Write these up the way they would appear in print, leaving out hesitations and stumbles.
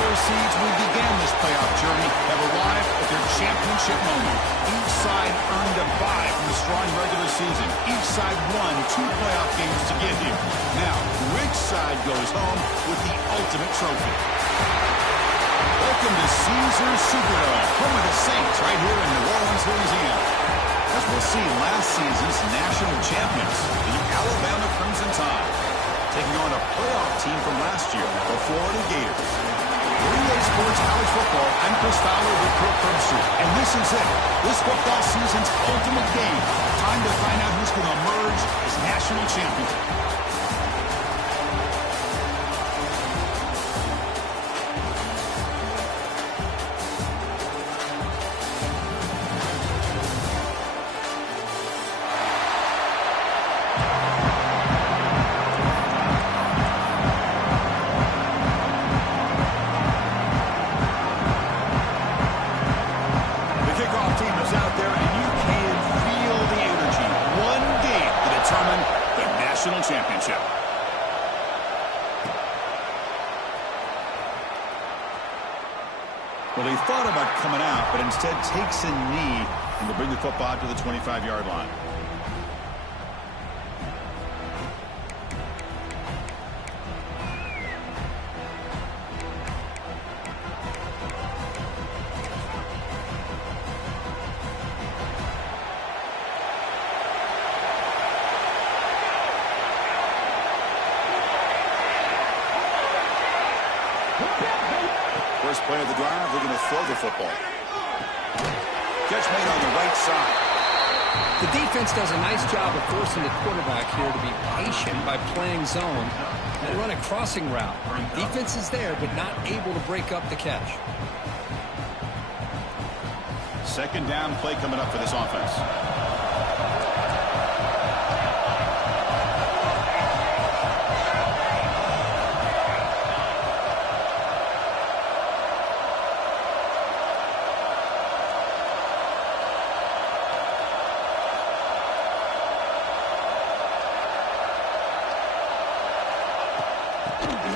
4 seeds who began this playoff journey have arrived at their championship moment. Each side earned a bye from the strong regular season. Each side won 2 playoff games to get here. Now, which side goes home with the ultimate trophy? Welcome to Caesars Superdome, home of the Saints, right here in New Orleans, Louisiana. As we'll see, last season's national champions, the Alabama Crimson Tide, taking on a playoff team from last year, the Florida Gators. Relay Sports College Football, I'm Chris Fowler with Kirk Herbstreit, and this is it. This football season's ultimate game. Time to find out who's going to emerge as national champions. Championship. Well, he thought about coming out, but instead takes a knee and will bring the football to the 25-yard line. First play of the drive, they're going to throw the football. Catch made on the right side. The defense does a nice job of forcing the quarterback here to be patient by playing zone and run a crossing route. Defense is there, but not able to break up the catch. Second down play coming up for this offense.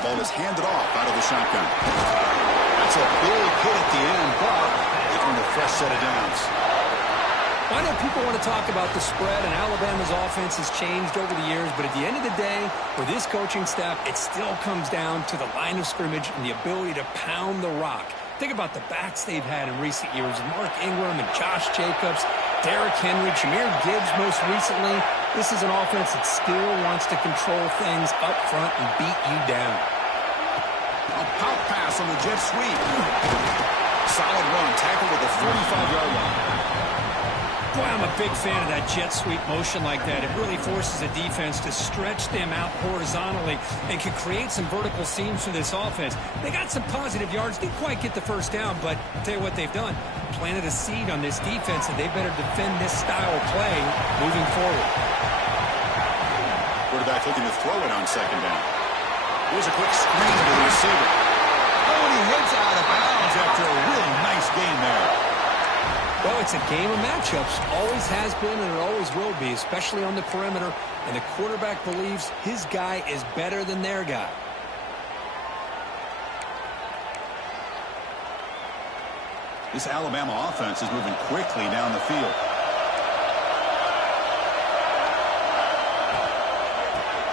Ball is handed off out of the shotgun. That's a big hit at the end, but they earned a fresh set of downs. I know people want to talk about the spread, and Alabama's offense has changed over the years, but at the end of the day, for this coaching staff, it still comes down to the line of scrimmage and the ability to pound the rock. Think about the backs they've had in recent years, Mark Ingram and Josh Jacobs, Derrick Henry, Jahmyr Gibbs most recently. This is an offense that still wants to control things up front and beat you down. A pop pass on the jet sweep. Solid run, tackled at the 45-yard line. Boy, I'm a big fan of that jet sweep motion like that. It really forces a defense to stretch them out horizontally and can create some vertical seams for this offense. They got some positive yards, didn't quite get the first down, but I'll tell you what they've done. Planted a seed on this defense, and they better defend this style of play moving forward. Quarterback looking to throw it on second down. Here's a quick screen to the receiver. Oh, and he heads out of bounds after a really nice game there. Well, it's a game of matchups. Always has been and it always will be, especially on the perimeter. And the quarterback believes his guy is better than their guy. This Alabama offense is moving quickly down the field.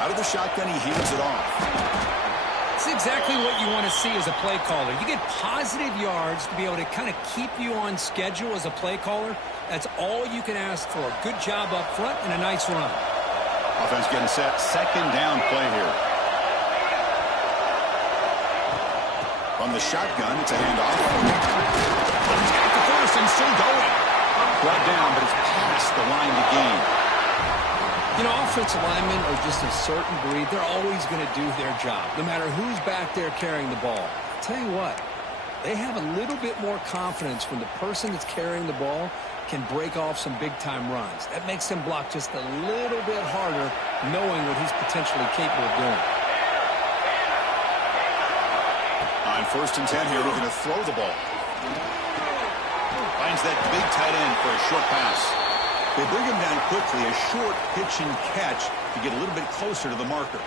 Out of the shotgun, he hands it off. It's exactly what you want to see as a play caller. You get positive yards to be able to kind of keep you on schedule as a play caller. That's all you can ask for. A good job up front and a nice run. Offense getting set. Second down play here. From the shotgun, it's a handoff. Attack the first and still going. Brought down, but it's past the line to gain. You know, offensive linemen are just a certain breed. They're always going to do their job, no matter who's back there carrying the ball. I'll tell you what, they have a little bit more confidence when the person that's carrying the ball can break off some big-time runs. That makes them block just a little bit harder, knowing what he's potentially capable of doing. On 1st and 10 here, looking to throw the ball. Finds that big tight end for a short pass. They bring him down quickly, a short pitch and catch to get a little bit closer to the marker.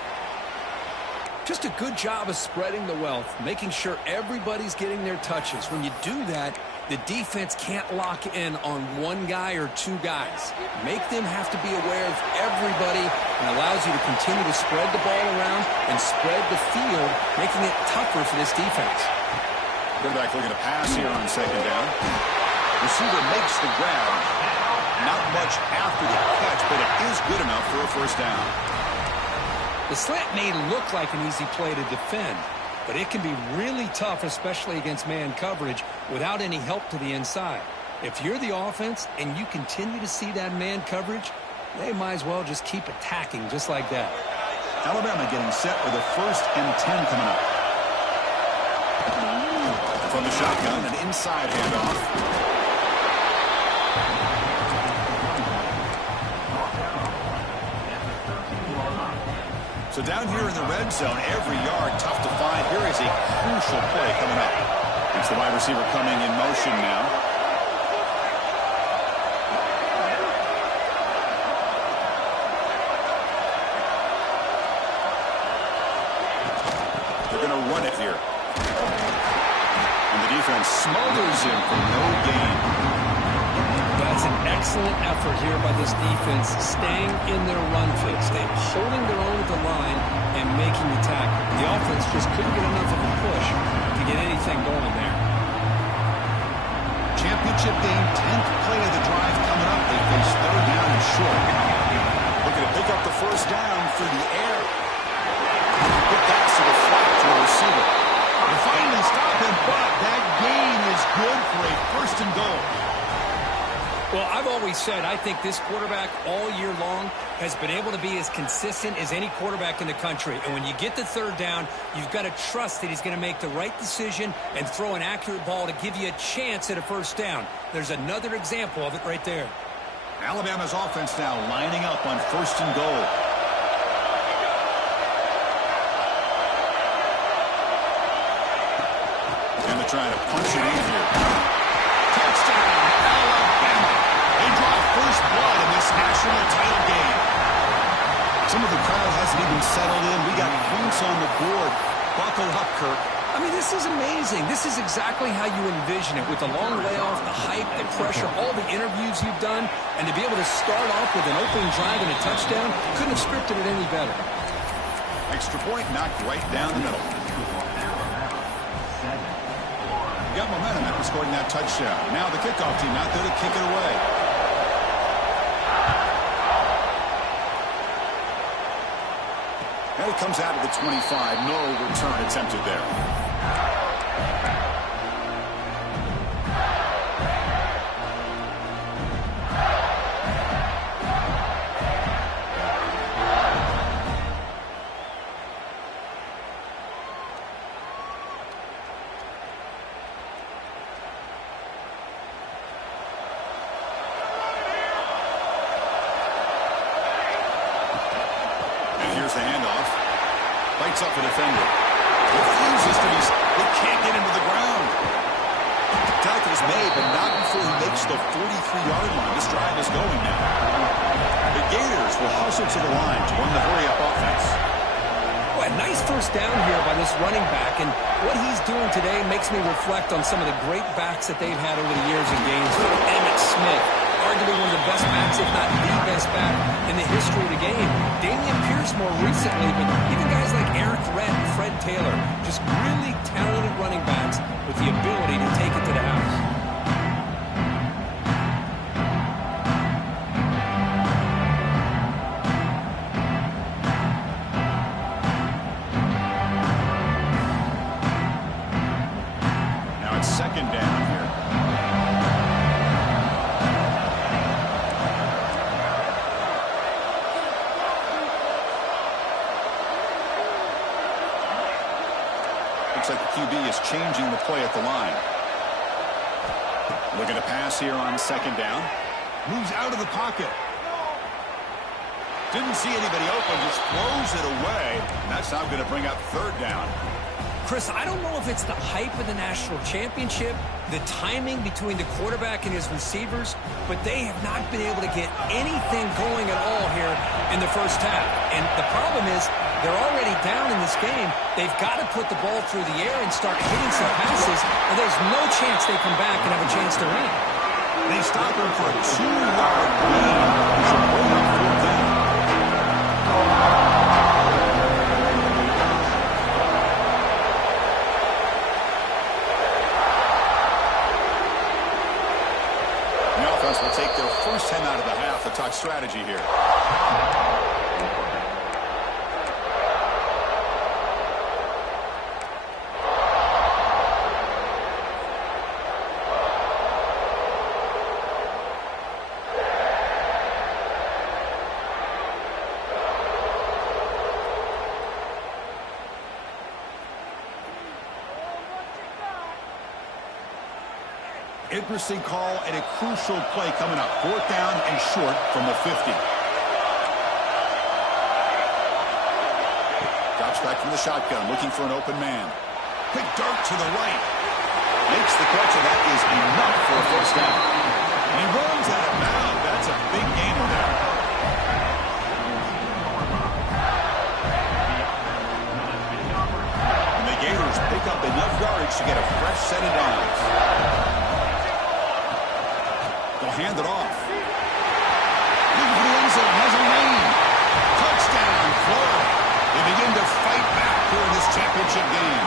Just a good job of spreading the wealth, making sure everybody's getting their touches. When you do that, the defense can't lock in on one guy or two guys. Make them have to be aware of everybody and allows you to continue to spread the ball around and spread the field, making it tougher for this defense. Quarterback looking to pass here on second down. Receiver makes the grab. Not much after the catch, but it is good enough for a first down. The slant may look like an easy play to defend, but it can be really tough, especially against man coverage, without any help to the inside. If you're the offense and you continue to see that man coverage, they might as well just keep attacking just like that. Alabama getting set with a 1st and 10 coming up. From the shotgun, an inside handoff. So down here in the red zone, every yard tough to find. Here is a crucial play coming up. It's the wide receiver coming in motion now. They're going to run it here. And the defense smothers him for no gain. That's an excellent effort here by this defense, staying in their run fix. They're holding their own at the line and making the tackle. The offense just couldn't get enough of a push to get anything going there. Championship game, 10th play of the drive coming up. They face 3rd down and short. Looking to pick up the first down through the air. Good pass to the flat to a receiver. They finally stop him, but that gain is good for a 1st and goal. Well, I've always said I think this quarterback all year long has been able to be as consistent as any quarterback in the country. And when you get the 3rd down, you've got to trust that he's going to make the right decision and throw an accurate ball to give you a chance at a 1st down. There's another example of it right there. Alabama's offense now lining up on 1st and goal. And they're trying to punch it in here. Touchdown, Alabama. They draw first blood in this national title game. Some of the crowd hasn't even settled in. We got points on the board. Buckle up, Kirk. I mean, this is amazing. This is exactly how you envision it, with the long layoff, the hype, the pressure, all the interviews you've done, and to be able to start off with an opening drive and a touchdown, couldn't have scripted it any better. Extra point knocked right down the middle. Got momentum after scoring that touchdown. Now the kickoff team out there to kick it away. And it comes out of the 25. No return attempted there. The handoff. Bites up the defender. Refuses to be... They can't get him to the ground. Tackle's made, but not before he makes the 43-yard line. This drive is going now. The Gators will hustle to the line to run the hurry-up offense. Well, a nice 1st down here by this running back, and what he's doing today makes me reflect on some of the great backs that they've had over the years in games. Emmitt Smith, arguably one of the best backs, if not the best back in the history of the game. Damian Pierce more recently, but even guys like Eric Redd and Fred Taylor, just really talented running backs with the ability to take it to the house. Now it's 2nd down here. Looks like the QB is changing the play at the line. Looking to pass here on 2nd down. Moves out of the pocket. Didn't see anybody open, just throws it away. And that's now going to bring up 3rd down. Chris, I don't know if it's the hype of the national championship, the timing between the quarterback and his receivers, but they have not been able to get anything going at all here in the first half. And the problem is they're already down in this game. They've got to put the ball through the air and start hitting some passes, or there's no chance they come back and have a chance to win. They stop him for a 2-yard gain. So bring up 4th down. The offense will take their first 10 out of the half to talk strategy here. Interesting call and a crucial play coming up. 4th down and short from the 50. Drops back from the shotgun, looking for an open man. Quick dart to the right. Makes the catch, and that is enough for a 1st down. And he runs out of bounds. That's a big gain there. And the Gators pick up enough yardage to get a fresh set of downs. They'll hand it off. Looking for the end zone. Has a lane. Touchdown, Florida. They begin to fight back here in this championship game.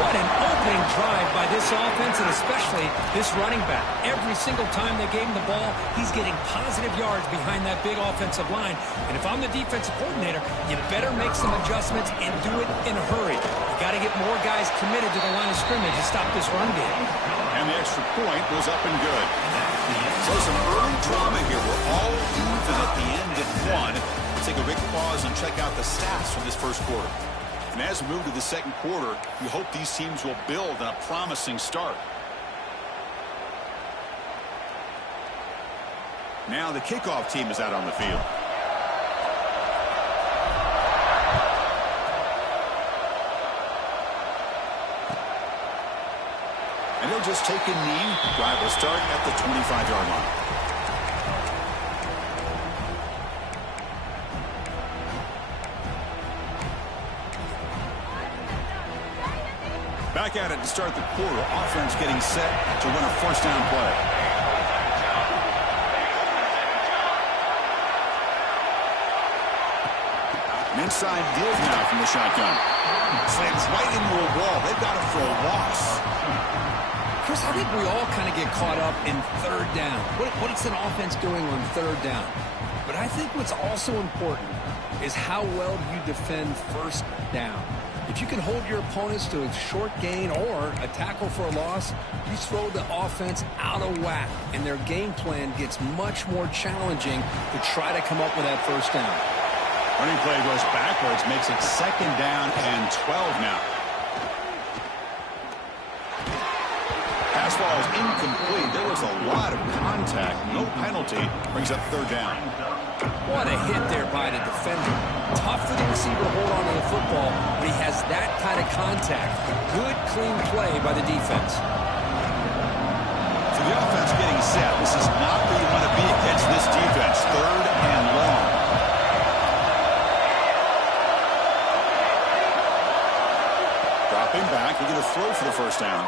What an opening drive by this offense, and especially this running back. Every single time they gave him the ball, he's getting positive yards behind that big offensive line. And if I'm the defensive coordinator, you better make some adjustments and do it in a hurry. You got to get more guys committed to the line of scrimmage to stop this run game. And the extra point was up and good. So some early drama here. We're all even at the end at 1. Let's take a big pause and check out the stats from this first quarter. And as we move to the second quarter, we hope these teams will build on a promising start. Now the kickoff team is out on the field. And they'll just take a knee. Drive will start at the 25-yard line. Back at it to start the quarter. Offense getting set to run a 1st down play. An inside deal now from the shotgun. Slams right into a wall. They've got it for a loss. Chris, I think we all kind of get caught up in 3rd down. What is an offense doing on 3rd down? But I think what's also important is how well you defend 1st down. If you can hold your opponents to a short gain or a tackle for a loss, you throw the offense out of whack, and their game plan gets much more challenging to try to come up with that 1st down. Running play goes backwards, makes it 2nd down and 12 now. Pass ball is incomplete. There was a lot of contact. No penalty. Brings up 3rd down. What a hit there by the defender. Tough for the receiver to hold on to the football, but he has that kind of contact. Good, clean play by the defense. So the offense getting set. This is not where you want to be against this defense. 3rd and long. Dropping back. We're going to throw for the 1st down.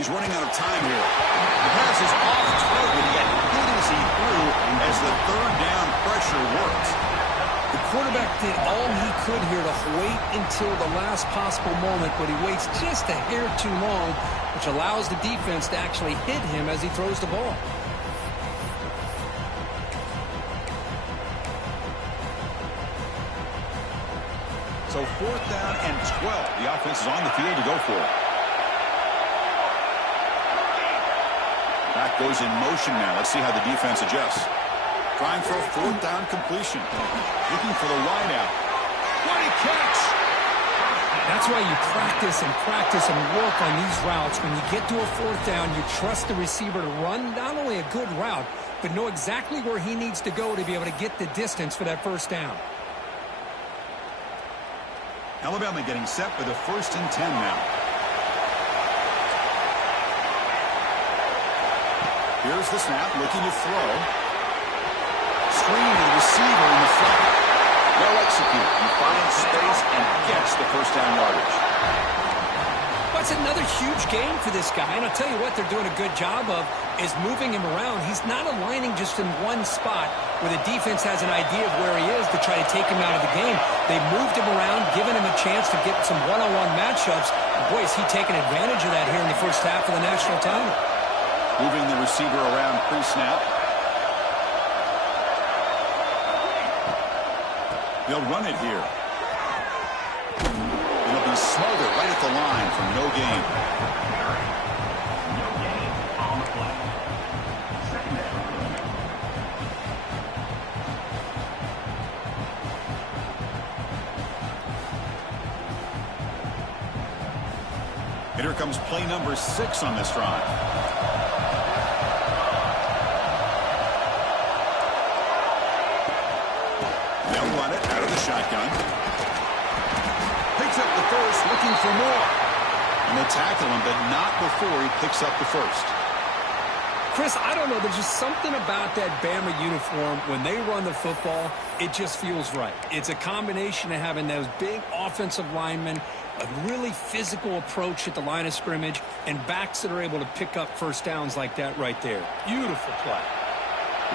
He's running out of time here. The pass is off target. He got hit as he threw as the 3rd down pressure works. The quarterback did all he could here to wait until the last possible moment, but he waits just a hair too long, which allows the defense to actually hit him as he throws the ball. So 4th down and 12. The offense is on the field to go for it. Back goes in motion now. Let's see how the defense adjusts. Trying for a 4th down completion. Looking for the wide out. What a catch! That's why you practice and work on these routes. When you get to a 4th down, you trust the receiver to run not only a good route, but know exactly where he needs to go to be able to get the distance for that 1st down. Alabama getting set for the 1st and 10 now. Here's the snap, looking to throw. Screen to the receiver in the flat. Well executed. He finds space and gets the first down yardage. That's another huge gain for this guy. And I'll tell you what they're doing a good job of is moving him around. He's not aligning just in one spot where the defense has an idea of where he is to try to take him out of the game. They moved him around, given him a chance to get some one-on-one matchups. Boy, is he taking advantage of that here in the first half of the national title. Moving the receiver around pre-snap. They'll run it here. It'll be smothered right at the line for no gain. On the play. Second down. And here comes play number 6 on this drive. They'll run it out of the shotgun. Picks up the first, looking for more. And they tackle him, but not before he picks up the first. Chris, I don't know. There's just something about that Bama uniform. When they run the football, it just feels right. It's a combination of having those big offensive linemen, a really physical approach at the line of scrimmage, and backs that are able to pick up first downs like that right there. Beautiful play.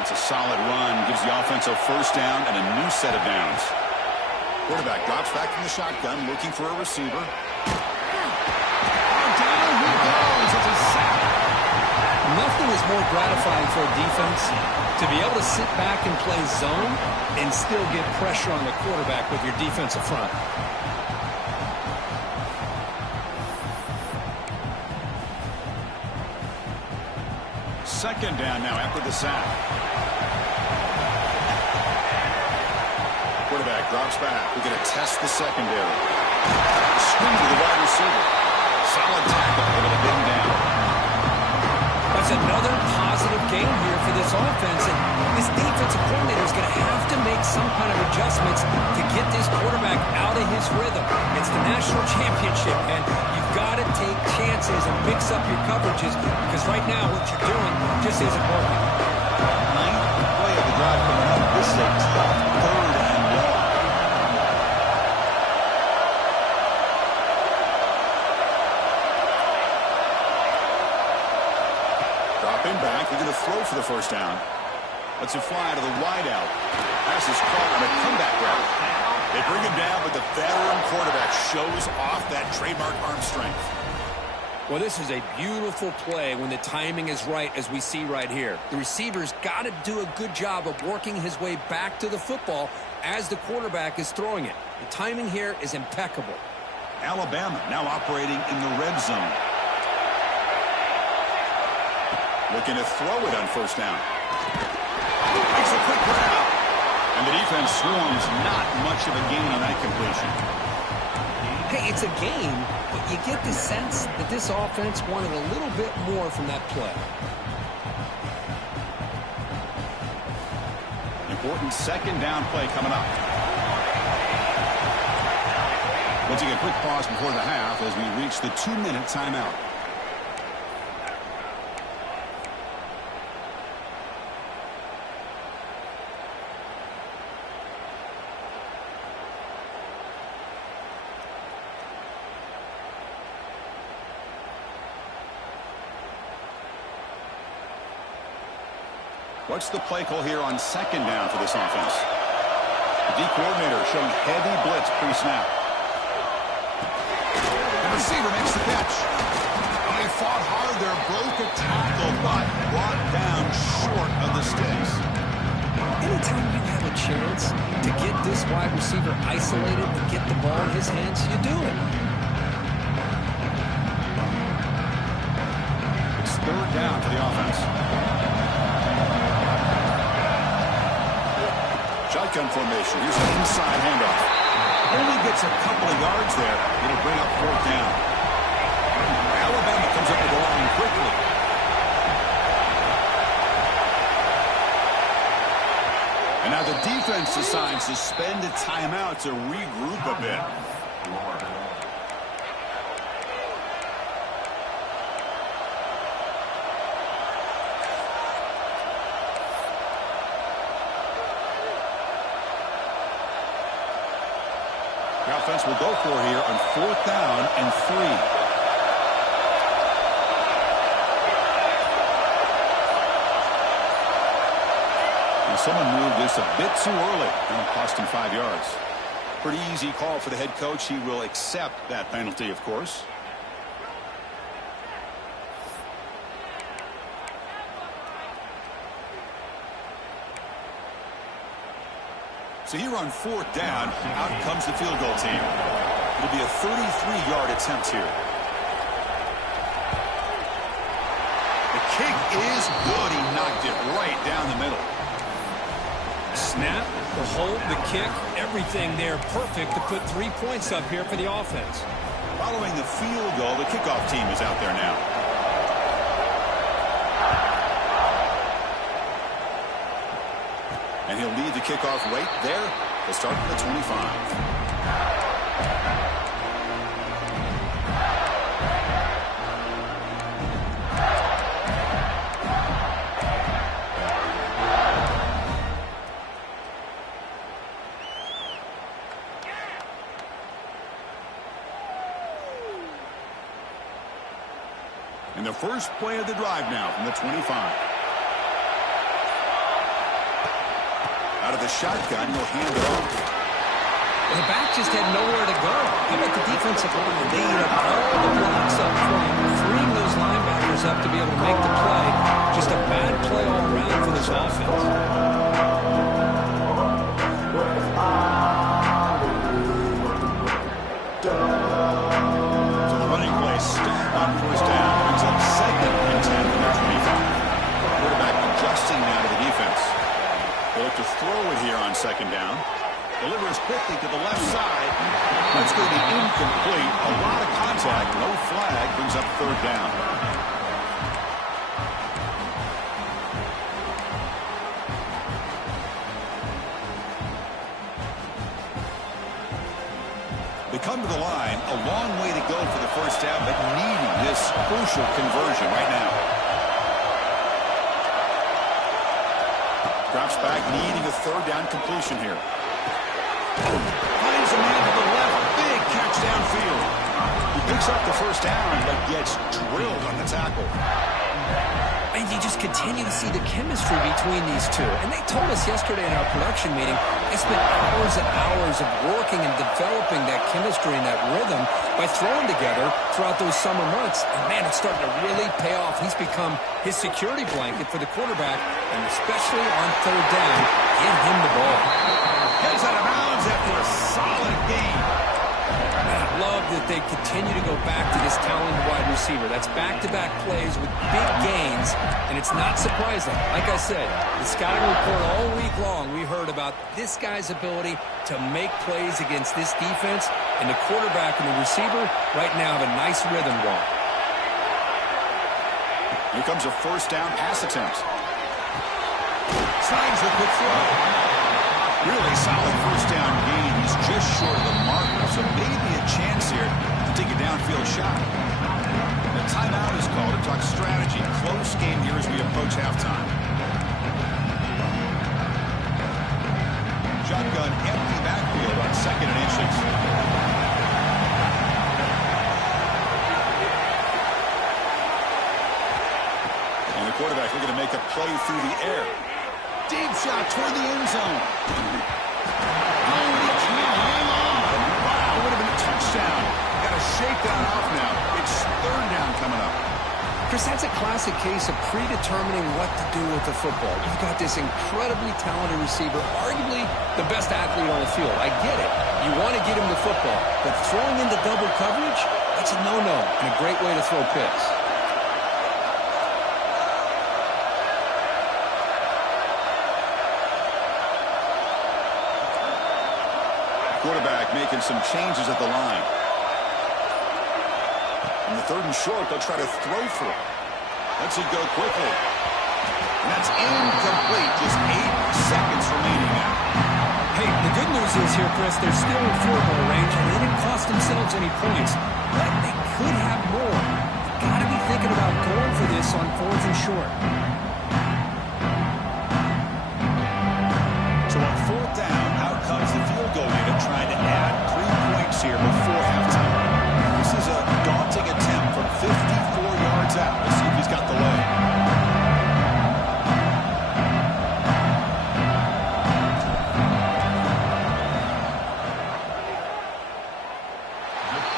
It's a solid run, gives the offense a first down and a new set of downs. Quarterback drops back from the shotgun, looking for a receiver. And down he goes. It's a sack. Nothing is more gratifying for a defense to be able to sit back and play zone and still get pressure on the quarterback with your defensive front. Second down now after the sack. Quarterback drops back. We're going to test the secondary. Screen to the wide receiver. Solid tackle, able to bring down. That's another positive game here for this offense. And this defensive coordinator is going to have to make some kind of adjustments to get this quarterback out of his rhythm. It's the national championship, and you've got to take chances and mix up your coverages because right now what you're doing just isn't working. Ninth play of the drive coming up. This is a tough 3rd and long. Dropping back. They're going to throw for the first down. Lets it fly to the wideout. Pass is caught on a comeback route. They bring him down, but the veteran quarterback shows off that trademark arm strength. Well, this is a beautiful play when the timing is right, as we see right here. The receiver's got to do a good job of working his way back to the football as the quarterback is throwing it. The timing here is impeccable. Alabama now operating in the red zone. Looking to throw it on first down. Makes a quick grab. And the defense swarms, not much of a gain on that completion. Hey, it's a game, but you get the sense that this offense wanted a little bit more from that play. Important second down play coming up. We'll take a quick pause before the half as we reach the 2-minute timeout. What's the play call here on second down for this offense? The D coordinator showing heavy blitz pre-snap. The receiver makes the catch. And they fought hard there, broke a tackle, but brought down short of the sticks. Anytime you have a chance to get this wide receiver isolated and get the ball in his hands, you do it. It's 3rd down for the offense. Shotgun formation. Here's an inside handoff. Only gets a couple of yards there. It'll bring up 4th down. Alabama comes up with the line quickly. And now the defense decides to spend a timeout to regroup a bit. The offense will go for here on 4th down and 3. Someone moved this a bit too early, and it cost him 5 yards. Pretty easy call for the head coach. He will accept that penalty, of course. So here on 4th down, out comes the field goal team. It'll be a 33-yard attempt here. The kick is good. He knocked it right down the middle. Snap, the hold, the kick, everything there perfect to put 3 points up here for the offense. Following the field goal, the kickoff team is out there now. And he'll lead the kickoff right there to start at the 25. And the first play of the drive now from the 25. Out of the shotgun, he'll hand it off. The back just had nowhere to go. How about the defensive line? They eat up all the blocks up front, freeing those linebackers up to be able to make the play. Just a bad play all around for this offense. To throw it here on 2nd down. Delivers quickly to the left side. That's going to be incomplete. A lot of contact. No flag. Brings up 3rd down. They come to the line. A long way to go for the 1st down, but needing this crucial conversion right now. Drops back, needing a 3rd down completion here. Finds a man to the left. Big catch downfield. He picks up the 1st down, but gets drilled on the tackle. And you just continue to see the chemistry between these two. And they told us yesterday in our production meeting, they spent hours and hours of working and developing that chemistry and that rhythm by throwing together throughout those summer months. And, man, it's starting to really pay off. He's become his security blanket for the quarterback, and especially on 3rd down, give him the ball. Heads out of bounds after a solid game. I love that they continue to go back to this talented wide receiver. That's back-to-back plays with big gains, and it's not surprising. Like I said, the scouting report all week long, we heard about this guy's ability to make plays against this defense, and the quarterback and the receiver right now have a nice rhythm going. Here comes a 1st down pass attempt. Slides the quick throw. Really solid 1st down gain. He's just short of the marker, so maybe a chance here to take a downfield shot. The timeout is called to talk strategy. Close game here as we approach halftime. Shotgun empty backfield on 2nd and inches. And the quarterback looking to make a play through the air. Deep shot toward the end zone. Oh, he can't hang on. Wow, it would have been a touchdown. Got to shake that off now. It's 3rd down coming up. Chris, that's a classic case of predetermining what to do with the football. You've got this incredibly talented receiver, arguably the best athlete on the field. I get it. You want to get him the football. But throwing into double coverage, that's a no-no and a great way to throw picks. Quarterback making some changes at the line. On the 3rd and short, they'll try to throw for it. Lets it go quickly. And that's incomplete. Just 8 seconds remaining now. Hey, the good news is here, Chris, they're still in field goal range, and they didn't cost themselves any points. But they could have more. You got to be thinking about going for this on 4th and short. So on 4th down, out comes the field goal unit trying to add 3 points here before halftime. This is a daunting attempt from 54 yards out. Let's see if he's got the leg.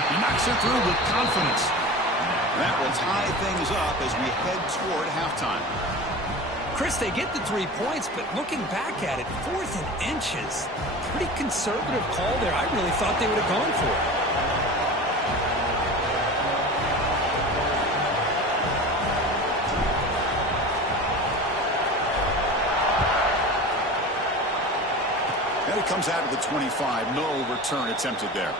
He knocks it through with confidence. That will tie things up as we head toward halftime. Chris, they get the 3 points, but looking back at it, 4th and inches. Pretty conservative call there. I really thought they would have gone for it. And it comes out of the 25. No return attempted there.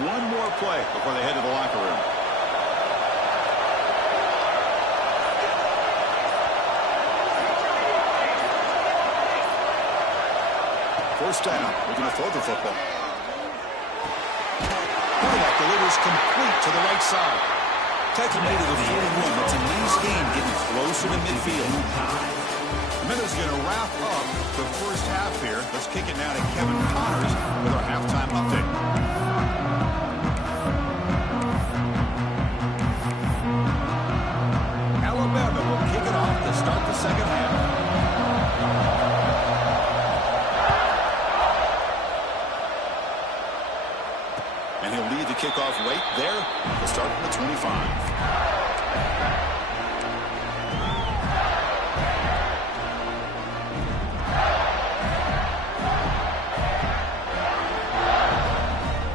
One more play before they head to the locker room. First down, looking to throw the football. Quarterback delivers complete to the right side. Taking me to the 41. That's a nice gain, getting closer to midfield. Minutes going to wrap up the first half here. Let's kick it now to Kevin Connors with our halftime update. Alabama will kick it off to start the second half. And he'll lead the kickoff right there to start from the 25.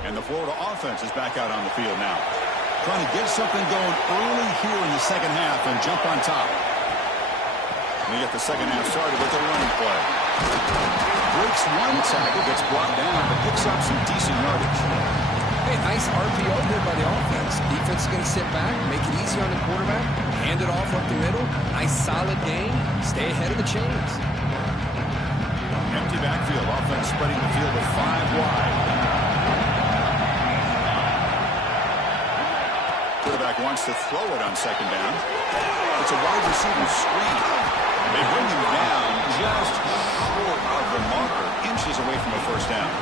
And the Florida offense is back out on the field now. Trying to get something going early here in the second half and jump on top. They get the second half started with a running play. Breaks one tackle, gets brought down, but picks up some decent yardage. Hey, nice RPO here by the offense. Defense is going to sit back, make it easy on the quarterback, hand it off up the middle. Nice solid game. Stay ahead of the chains. Empty backfield. Offense spreading the field with 5 wide. Quarterback wants to throw it on second down. It's a wide receiver screen. They bring him down just short of the marker, inches away from a first down.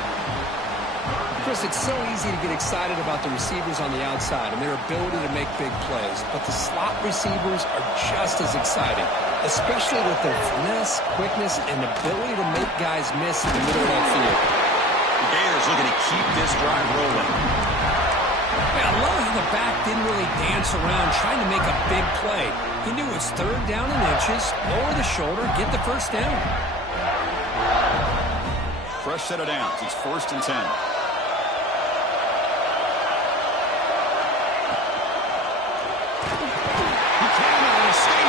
Chris, it's so easy to get excited about the receivers on the outside and their ability to make big plays, but the slot receivers are just as exciting, especially with their finesse, quickness, and ability to make guys miss in the middle of that field. The Gators looking to keep this drive rolling. I love how the back didn't really dance around trying to make a big play. He knew it's 3rd down and inches, lower the shoulder, get the first down. Fresh set of downs. It's 1st and 10.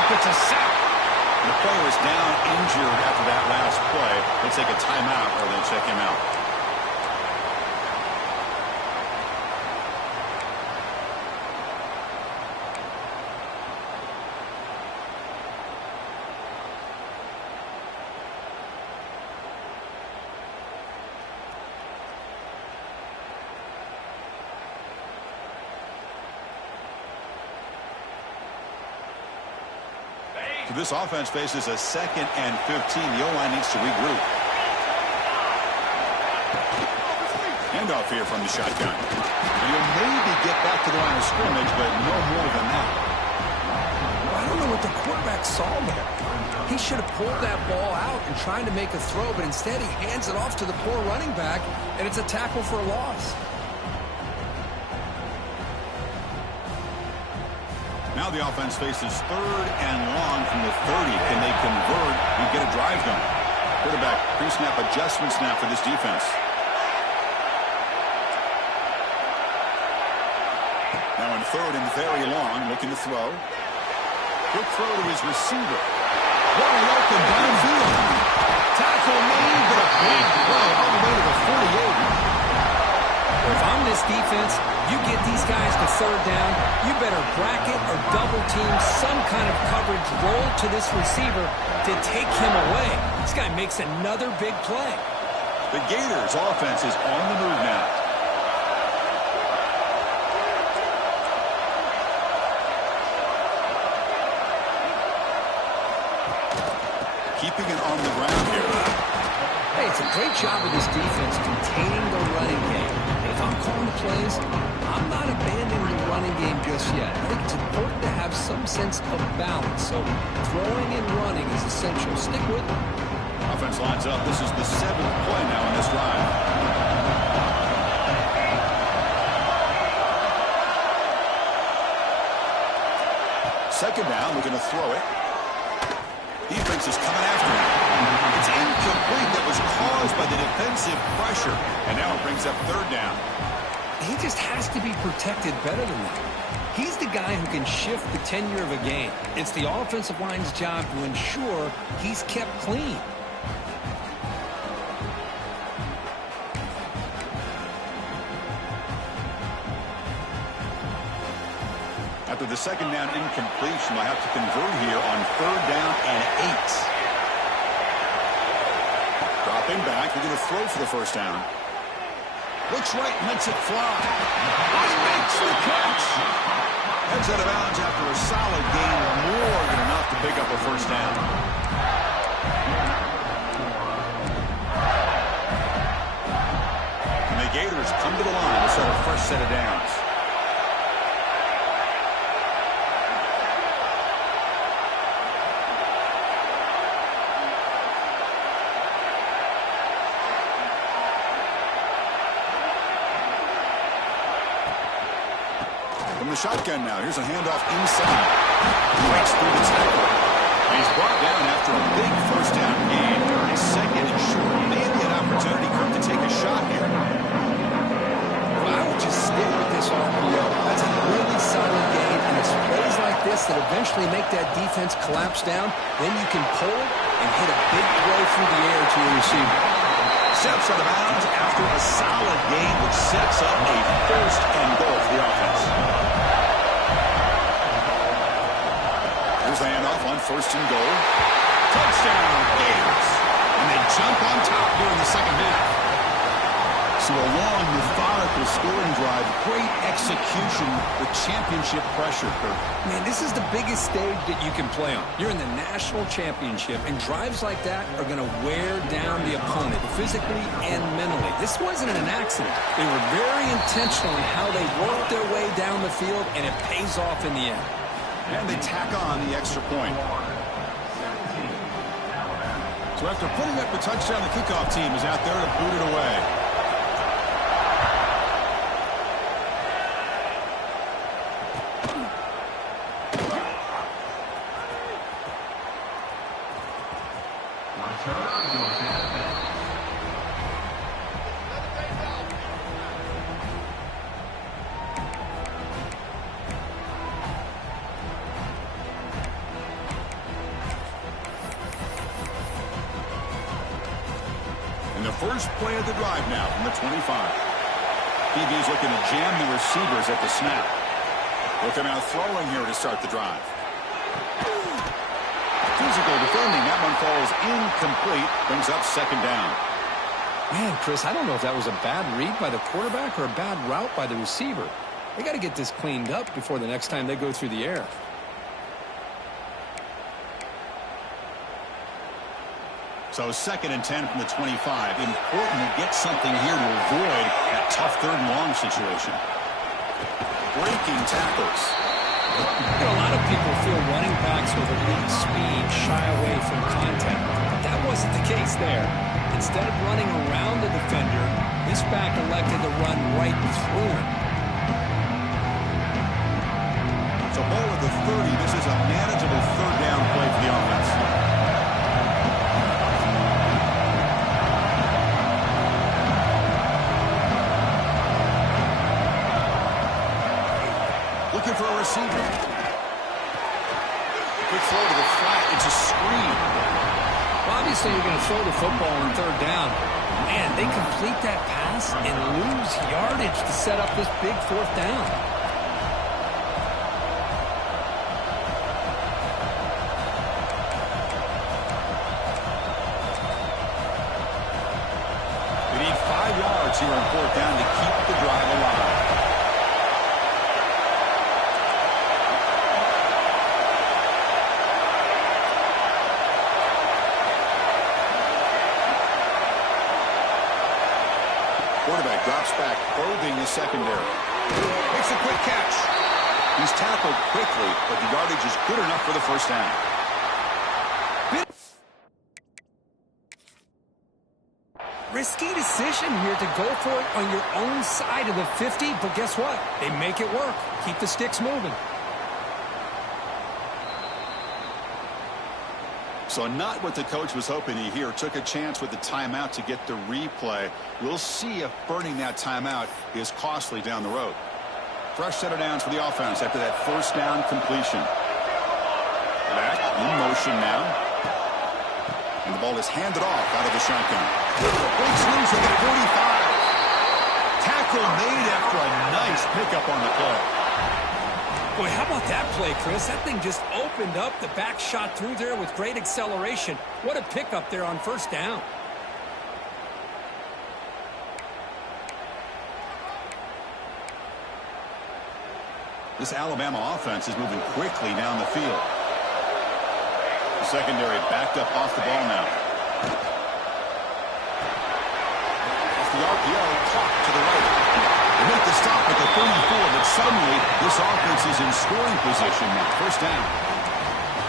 It's a sack. The player is down injured after that last play. They'll take a timeout or they'll check him out. So this offense faces a 2nd and 15. The O-line needs to regroup. Handoff here from the shotgun. And he'll maybe get back to the line of scrimmage, but no more than that. I don't know what the quarterback saw there. He should have pulled that ball out and trying to make a throw, but instead he hands it off to the poor running back, and it's a tackle for a loss. Now the offense faces 3rd and long from the 30. Can they convert and get a drive going? Quarterback pre-snap adjustments now for this defense. Now on third and very long, looking to throw. Quick throw to his receiver. Wide open downfield. Tackle made, but a big play all the way to the 48. If I'm this defense, you get these guys to third down, you better bracket or double team some kind of coverage roll to this receiver to take him away. This guy makes another big play. The Gators offense is on the move now. Keeping it on the ground here. Hey, it's a great job of this defense containing the running game. And if I'm calling the plays, I'm not abandoning the running game just yet. I think it's important to have some sense of balance. So throwing and running is essential. Stick with it. Offense lines up. This is the 7th play now in this drive. Second down, looking to throw it. Defense is coming after him. It's incomplete. That was caused by the defensive pressure. And now it brings up third down. He just has to be protected better than that. He's the guy who can shift the tenure of a game. It's the offensive line's job to ensure he's kept clean. After the second down incompletion, they'll have to convert here on third down and 8. Dropping back, they're going to throw for the first down. Looks right, lets it fly. He makes the catch. Heads out of bounds after a solid gain, more than enough to pick up a first down. And the Gators come to the line to start a fresh set of downs. From the shotgun now. Here's a handoff inside. Breaks through the tackle. And he's brought down after a big first down gain. They're on second and short. Maybe an opportunity come to take a shot here. Well, I would just stick with this RPO. That's a really solid gain, and it's plays like this that eventually make that defense collapse down. Then you can pull and hit a big play through the air to your receiver. Steps out of bounds after a solid gain, which sets up a first and goal for the offense. Here's the handoff on first and goal. Touchdown, Gators. And they jump on top here in the second half. So a long, methodical scoring drive. Great execution with championship pressure, Kirk. Man, this is the biggest stage that you can play on. You're in the national championship, and drives like that are going to wear down the opponent physically and mentally. This wasn't an accident. They were very intentional in how they worked their way down the field, and it pays off in the end. And they tack on the extra point. So after putting up the touchdown, the kickoff team is out there to boot it away. First play of the drive now from the 25. PB's looking to jam the receivers at the snap. Looking out throwing here to start the drive. Physical defending. That one falls incomplete. Brings up second down. Man, Chris, I don't know if that was a bad read by the quarterback or a bad route by the receiver. They got to get this cleaned up before the next time they go through the air. So second and 10 from the 25. Important to get something here to avoid that tough third and long situation. Breaking tackles. You know, a lot of people feel running backs with elite speed shy away from contact. But that wasn't the case there. Instead of running around the defender, this back elected to run right through him. So ball at the 30. This is a manageable third down play for the offense. looking for a receiver. Quick throw to the flat. It's a screen. Well, obviously, you're going to throw the football on third down. Man, they complete that pass and lose yardage to set up this big fourth down. We need 5 yards here on fourth down to keep the drive alive. Quarterback drops back, probing the secondary. Makes a quick catch. He's tackled quickly, but the yardage is good enough for the first down. Risky decision here to go for it on your own side of the 50, but guess what? They make it work. Keep the sticks moving. So not what the coach was hoping to hear. Took a chance with the timeout to get the replay. We'll see if burning that timeout is costly down the road. Fresh set of downs for the offense after that first down completion. Back in motion now. And the ball is handed off out of the shotgun. Breaks loose at the 45. Tackle made after a nice pickup on the play. Boy, how about that play, Chris? That thing just opened up. The back shot through there with great acceleration. What a pickup there on first down. This Alabama offense is moving quickly down the field. The secondary backed up off the ball now. Off the RPO, caught to the right. They make the stop at the 34, but suddenly this offense is in scoring position now. First down.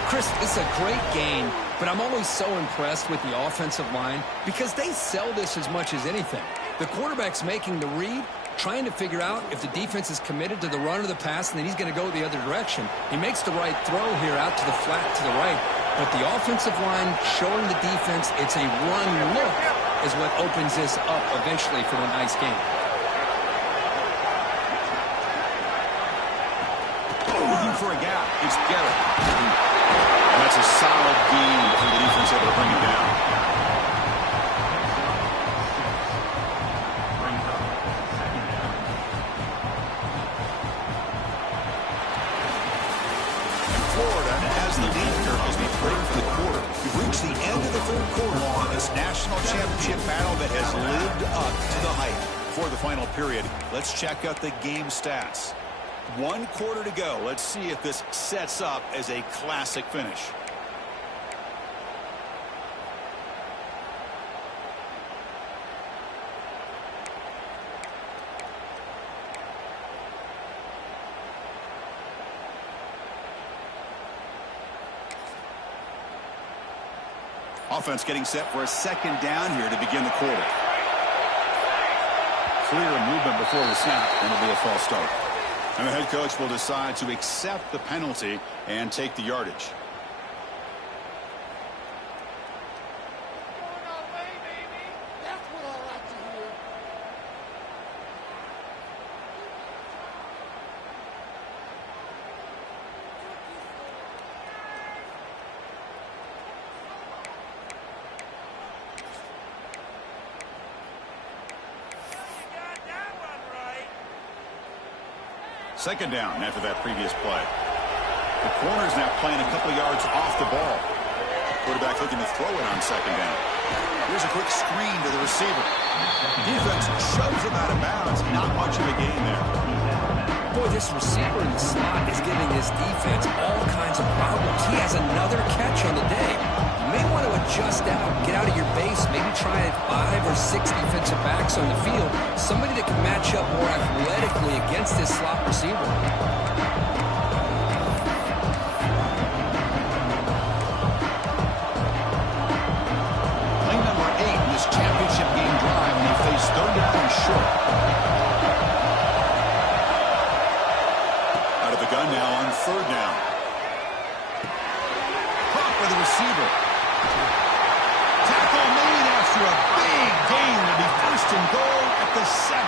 Chris, it's a great game, but I'm always so impressed with the offensive line because they sell this as much as anything. The quarterback's making the read, trying to figure out if the defense is committed to the run or the pass, and then he's going to go the other direction. He makes the right throw here out to the flat to the right, but the offensive line showing the defense it's a run look is what opens this up eventually for the nice game. Looking for a gap. It's Garrett. And that's a solid gain before the defense able to bring him down. Florida has the lead here as we break for the quarter. We've reached the end of the third quarter on this national championship battle that has lived up to the hype. For the final period, let's check out the game stats. 1 quarter to go. Let's see if this sets up as a classic finish. Offense getting set for a second down here to begin the quarter. Clear movement before the snap, and it'll be a false start. And the head coach will decide to accept the penalty and take the yardage. Second down after that previous play. The corner's now playing a couple yards off the ball. Quarterback looking to throw it on second down. Here's a quick screen to the receiver. Defense shoves him out of bounds. Not much of a gain there. Boy, this receiver in the slot is giving this defense all kinds of problems. He has another catch on the day. You may want to adjust out, get out of your base, maybe try 5 or 6 defensive backs on the field. Somebody that can match up more athletically against this slot receiver. Play number 8 in this championship game drive when they face third down and short. Out of the gun now on third down. Caught by the receiver. Tackle made after a big gain. Will be first and goal at the 7.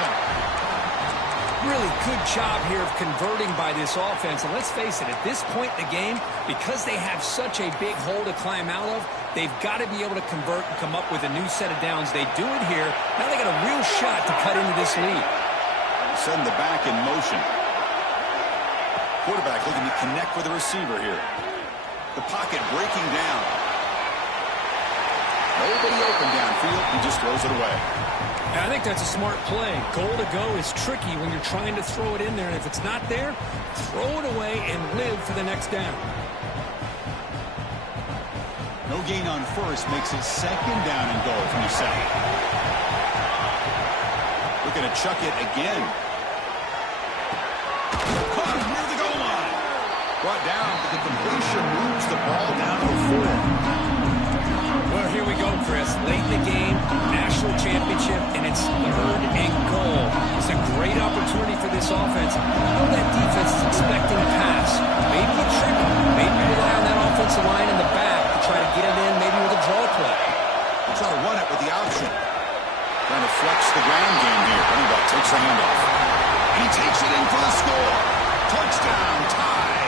really good job here of converting by this offense. And let's face it, at this point in the game, because they have such a big hole to climb out of, they've got to be able to convert and come up with a new set of downs. They do it here. Now they got a real shot to cut into this lead. Send the back in motion. Quarterback looking to connect with the receiver here. The pocket breaking down. Nobody open downfield. He just throws it away. I think that's a smart play. Goal to go is tricky when you're trying to throw it in there. And if it's not there, throw it away and live for the next down. No gain on first makes it second down and goal from the 7. Looking to chuck it again. Caught him near the goal line. Brought down, but the completion moves the ball down to the 4. Well, here we go, Chris. Late in the game, national championship, and it's 3rd and goal. It's a great opportunity for this offense. I know that defense is expecting a pass. Maybe a trick. Maybe rely on that offensive line in the back to try to get it in, maybe with a draw play. They'll try to run it with the option. Trying to flex the ground game here. Running back takes the handoff. And he takes it in for the score. Touchdown, tied.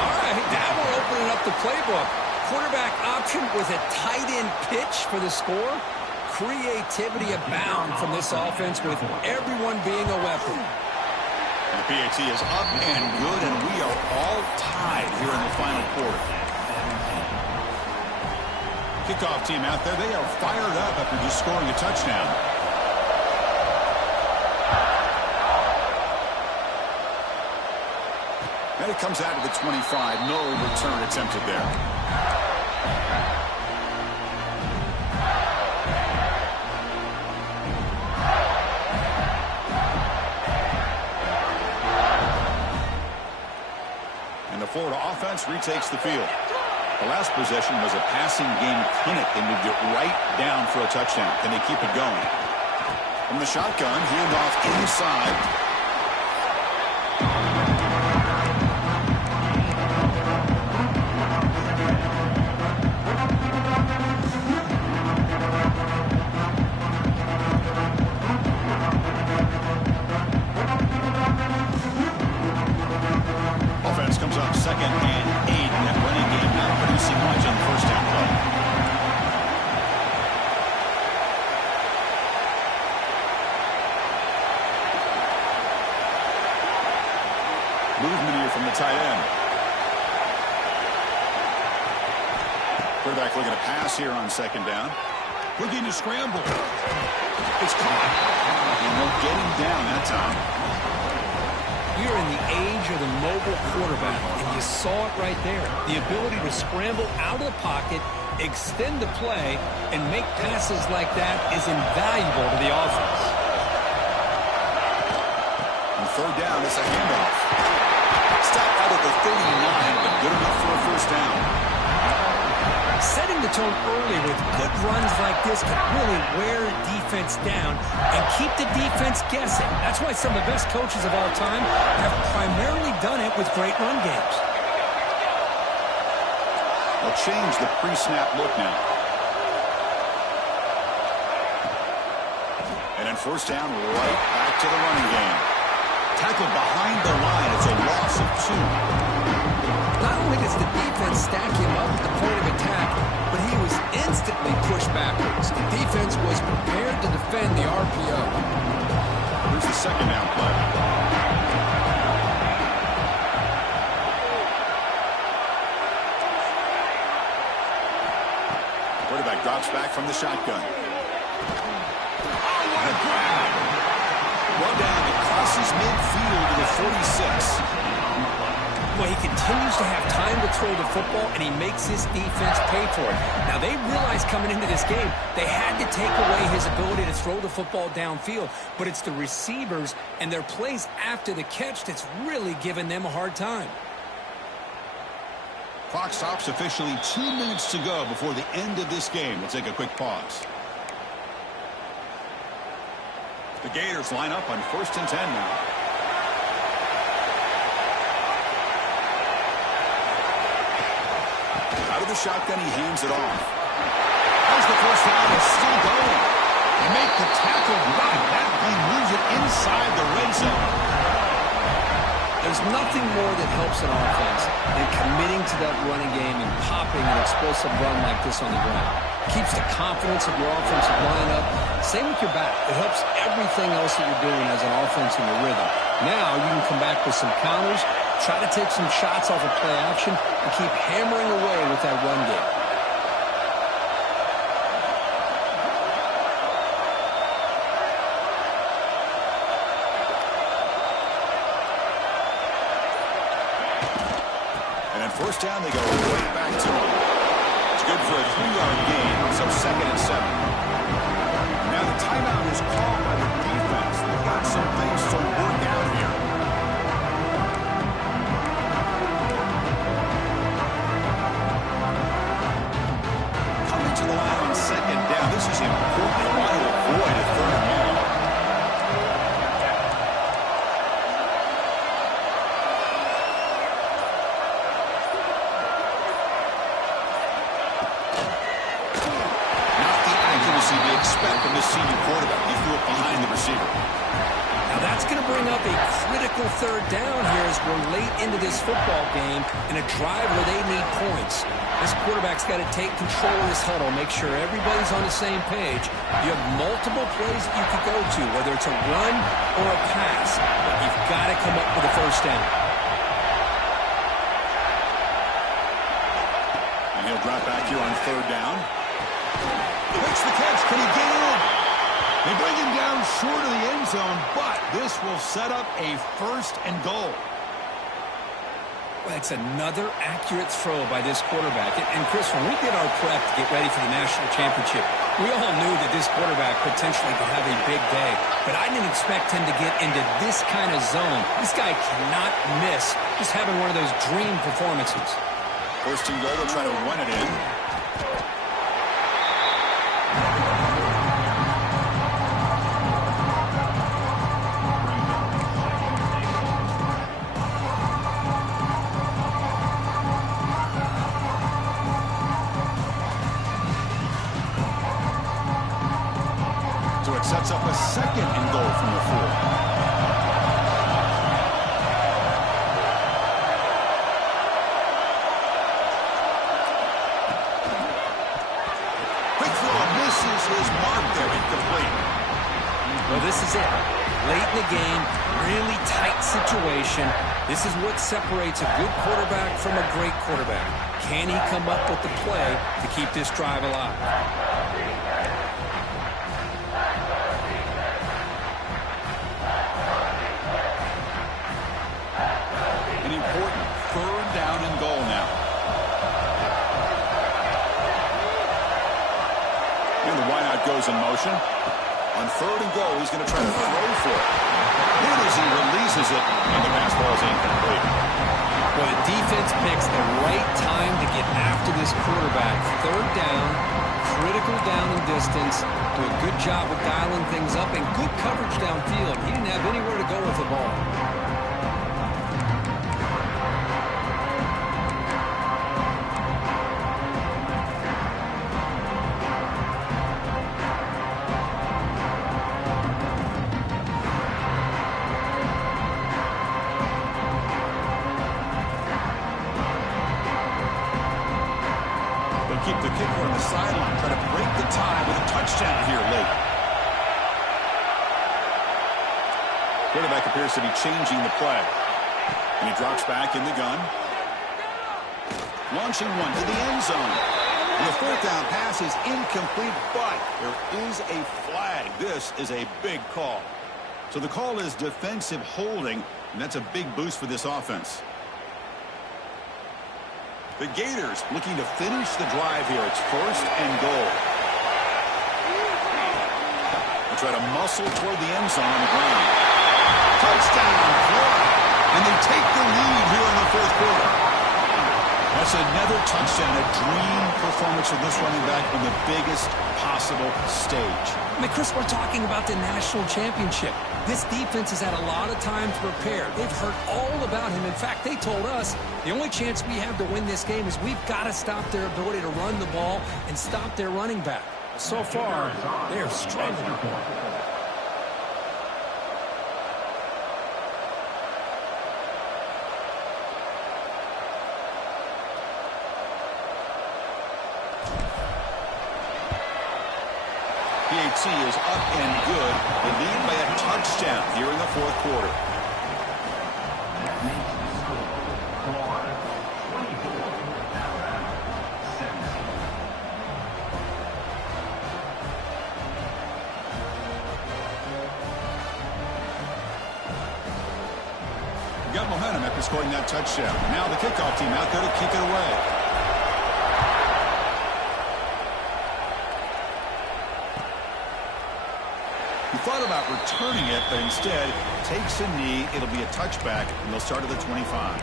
All right, now we're opening up the playbook. Quarterback option with a tight end pitch for the score. Creativity abound from this offense with everyone being a weapon. And the PAT is up and good, and we are all tied here in the final quarter. Kickoff team out there, they are fired up after just scoring a touchdown. And it comes out to the 25. No return attempted there. And the Florida offense retakes the field. The last possession was a passing game clinic. They moved it right down for a touchdown. Can they keep it going? From the shotgun, handoff inside. Movement here from the tight end. Quarterback looking to pass here on 2nd down. Looking to scramble. It's caught. And they'll get him down that time. We're in the age of the mobile quarterback, and you saw it right there. The ability to scramble out of the pocket, extend the play, and make passes like that is invaluable to the offense. On 3rd down, it's a handoff. Stop out of the 39, but good enough for a 1st down. Setting the tone early with good runs like this can really wear a defense down and keep the defense guessing. That's why some of the best coaches of all time have primarily done it with great run games. They'll change the pre-snap look now. And then 1st down, right back to the running game. Tackled behind the line. It's a loss of 2. Not only does the defense stack him up at the point of attack, but he was instantly pushed backwards. The defense was prepared to defend the RPO. Here's the 2nd down play. Quarterback drops back from the shotgun. Oh, what a grab! Well down, it crosses midfield to the 46. Well, he continues to have time to throw the football, and he makes his defense pay for it. Now, they realized coming into this game they had to take away his ability to throw the football downfield, but it's the receivers and their plays after the catch that's really giving them a hard time. Clock stops officially 2 minutes to go before the end of this game. We'll take a quick pause. The Gators line up on 1st and 10 now. Out of the shotgun, he hands it off. There's the 1st down. It's still going. They make the tackle, but that play moves it inside the red zone. There's nothing more that helps an offense than committing to that running game and popping an explosive run like this on the ground. Keeps the confidence of your offensive line up. Same with your back. It helps everything else that you're doing as an offense in your rhythm. Now you can come back with some counters, try to take some shots off of play action, and keep hammering away with that run game. And at first down, they go right back to it. It's good for a 3-yard gain, so 2nd and 7. Now the timeout is called by the defense. They've got some things to work out here. Coming to the line on 2nd down. This is important. They want to avoid a 3rd and long. We expect from this senior quarterback. He threw it behind the receiver. Now that's going to bring up a critical 3rd down here as we're late into this football game in a drive where they need points. This quarterback's got to take control of this huddle, make sure everybody's on the same page. You have multiple plays that you could go to, whether it's a run or a pass, but you've got to come up with a 1st down. And he'll drop back here on 3rd down. Makes the catch. Can he get in? They bring him down short of the end zone, but this will set up a 1st and goal. Well, it's another accurate throw by this quarterback. And Chris, when we did our prep to get ready for the national championship, we all knew that this quarterback potentially could have a big day. But I didn't expect him to get into this kind of zone. This guy cannot miss just having one of those dream performances. 1st and goal, they'll try to run it in. So it sets up a 2nd and goal from the 4. Quick throw misses his mark there, incomplete. Well, this is it. Late in the game, really tight situation. This is what separates a good quarterback from a great quarterback. Can he come up with the play to keep this drive alive? An important 3rd down and goal now. And the wideout goes in motion. On 3rd and goal, he's going to try to throw for it. Here as he releases it, and the pass ball is incomplete. Well, the defense picks the right time to get after this quarterback. 3rd down, critical down and distance. Do a good job of dialing things up and good coverage downfield. He didn't have anywhere to go with the ball. Keep the kicker on the sideline, try to break the tie with a touchdown here late. Quarterback appears to be changing the play. And he drops back in the gun. Launching one to the end zone. And the 4th down pass is incomplete, but there is a flag. This is a big call. So the call is defensive holding, and that's a big boost for this offense. The Gators looking to finish the drive here. It's 1st and goal. They try to muscle toward the end zone on the ground. Touchdown, Florida. And they take the lead here in the 4th quarter. That's another touchdown, a dream performance for this running back on the biggest possible stage. I mean, Chris, we're talking about the national championship. This defense has had a lot of time to prepare. They've heard all about him. In fact, they told us the only chance we have to win this game is we've got to stop their ability to run the ball and stop their running back. So far, they are struggling. PHC is up and good. They lead by a touchdown here in the fourth quarter. Got momentum after scoring that touchdown. Now the kickoff team out there to kick it away. He thought about returning it, but instead takes a knee. It'll be a touchback, and they'll start at the 25.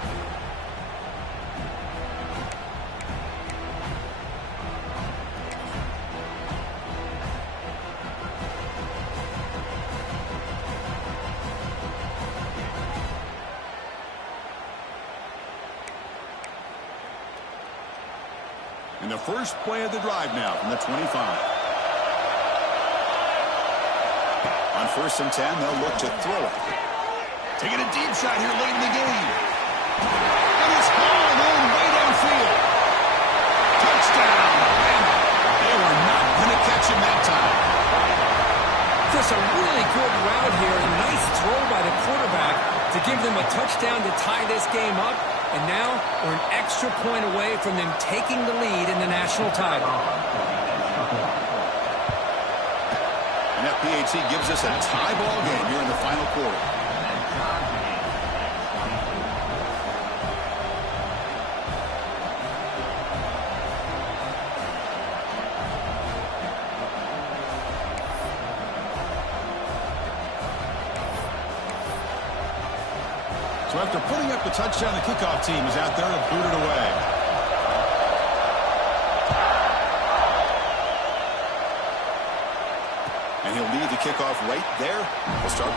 And the first play of the drive now from the 25. On 1st and 10, they'll look to throw it. Taking a deep shot here late in the game. And it's hauled in way downfield. Touchdown. And they were not going to catch him that time. Just a really good route here. A nice throw by the quarterback to give them a touchdown to tie this game up. And now we're an extra point away from them taking the lead in the national title. And FPHC gives us a tie ball game here in the final quarter. So after putting up the touchdown, the kickoff team is out there to boot it away. And he'll lead the kickoff right there. We'll start.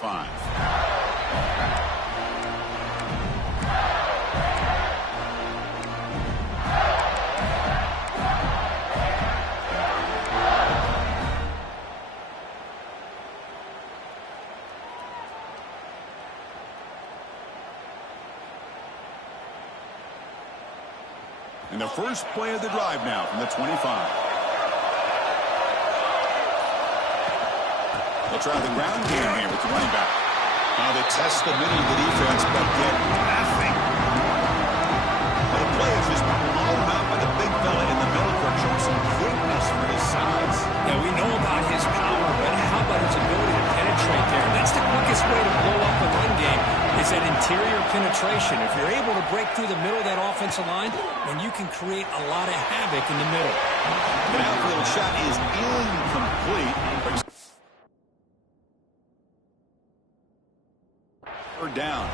Five. And the first play of the drive now from the 25. They'll try the ground game here with the running back. Now they test the middle of the defense, but get nothing. Well, the play is just blown up by the big fella in the middle for showing some quickness for his size. Yeah, we know about his power, but how about his ability to penetrate there? That's the quickest way to blow up a run game, is that interior penetration. If you're able to break through the middle of that offensive line, then you can create a lot of havoc in the middle. The outfield shot is incomplete. Third down.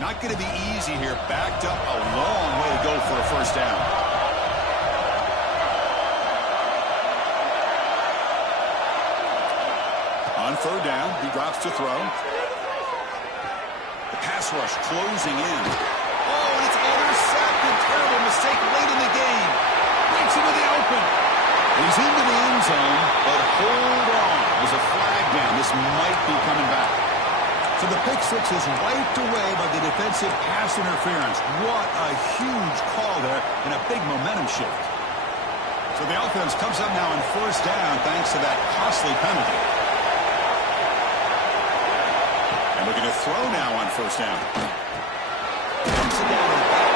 Not going to be easy here. Backed up a long way to go for a first down. On third down, he drops to throw. The pass rush closing in. Oh, and it's intercepted. Terrible mistake late in the game. Breaks into the open. He's into the end zone, but hold on. There's a flag down. This might be coming back. So the pick six is wiped away by the defensive pass interference. What a huge call there and a big momentum shift. So the offense comes up now on first down thanks to that costly penalty. And Looking to throw now on first down. Comes it down and back.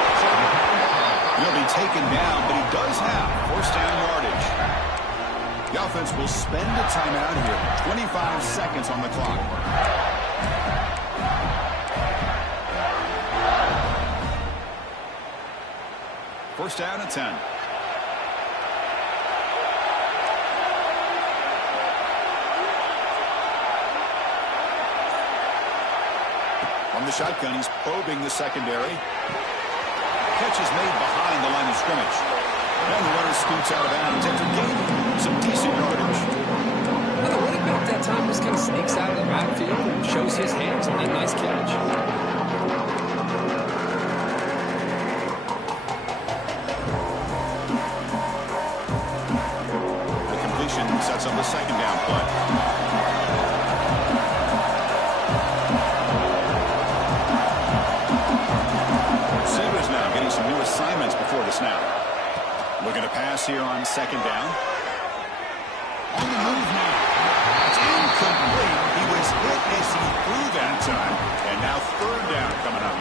He'll be taken down, but he does have first down yardage. The offense will spend a timeout here. 25 seconds on the clock. First down at 10. From the shotgun, he's probing the secondary. Catch is made behind the line of scrimmage. And the runner scoots out of bounds after gaining some decent yardage. Well, the running back that time just kind of sneaks out of the backfield and shows his hands on that nice catch. The completion sets up the second down play. Receivers now getting some new assignments before the snap. Looking to pass here on second down. On the move now. It's incomplete. He was hit as he threw that time. And now third down coming up.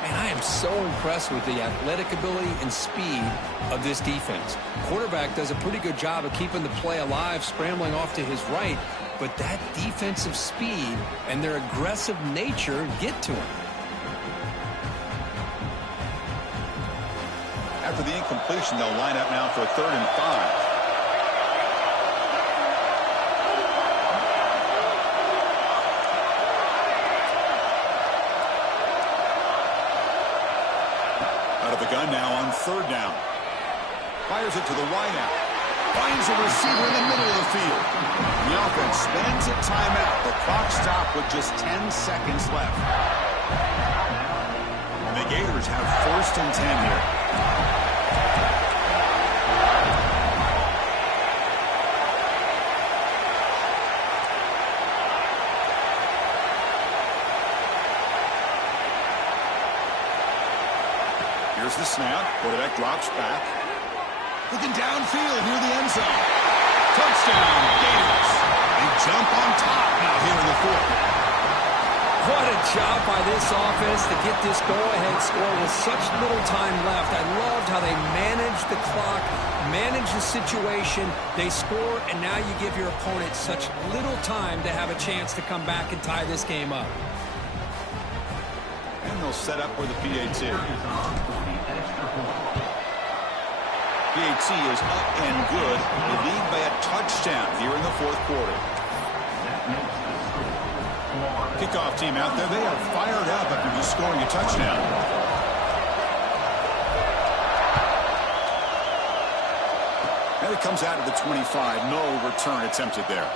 Man, I am so impressed with the athletic ability and speed of this defense. Quarterback does a pretty good job of keeping the play alive, scrambling off to his right. But that defensive speed and their aggressive nature get to him. After the incompletion, they'll line up now for a 3rd and 5. Out of the gun now on 3rd down. Fires it to the wide out. Finds a receiver in the middle of the field. The offense spends a timeout. The clock stopped with just 10 seconds left. And the Gators have 1st and 10 here. Here's the snap. Quarterback drops back. Looking downfield near the end zone. Touchdown, Gators. They jump on top now here in the 4th. What a job by this offense to get this go-ahead score with such little time left. I loved how they managed the clock, managed the situation. They score, and now you give your opponent such little time to have a chance to come back and tie this game up. And they'll set up for the PAT. PAT is up and good. They lead by a touchdown here in the 4th quarter. Kickoff team out there. They are fired up after just scoring a touchdown. And it comes out of the 25. No return attempted there.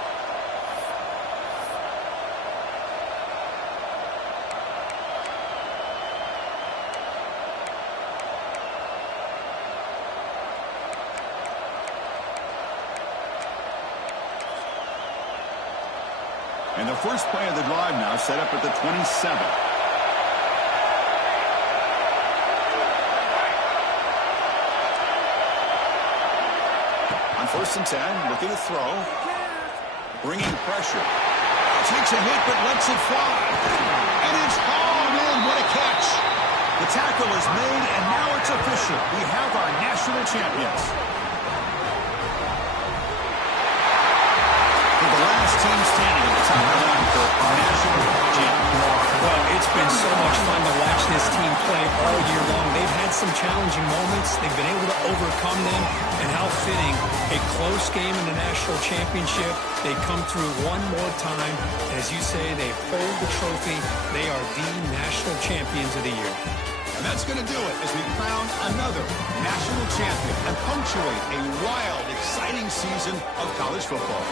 And the first play of the drive now set up at the 27. On 1st and 10, looking to throw. Bringing pressure. Takes a hit, but lets it fly. And it's hauled in. What a catch. The tackle is made, and now it's official. We have our national champions. The last team standing at the top of the line for national champions. Well, it's been so much fun to watch this team play all year long. They've had some challenging moments. They've been able to overcome them. And how fitting, a close game in the national championship. They come through one more time. As you say, they hold the trophy. They are the national champions of the year. And that's going to do it as we crown another national champion and punctuate a wild, exciting season of college football.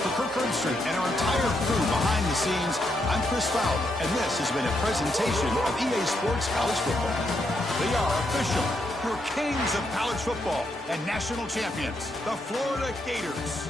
For Kirk Herbstreit and our entire crew behind the scenes, I'm Chris Fowler, and this has been a presentation of EA Sports College Football. They are official, your kings of college football and national champions, the Florida Gators.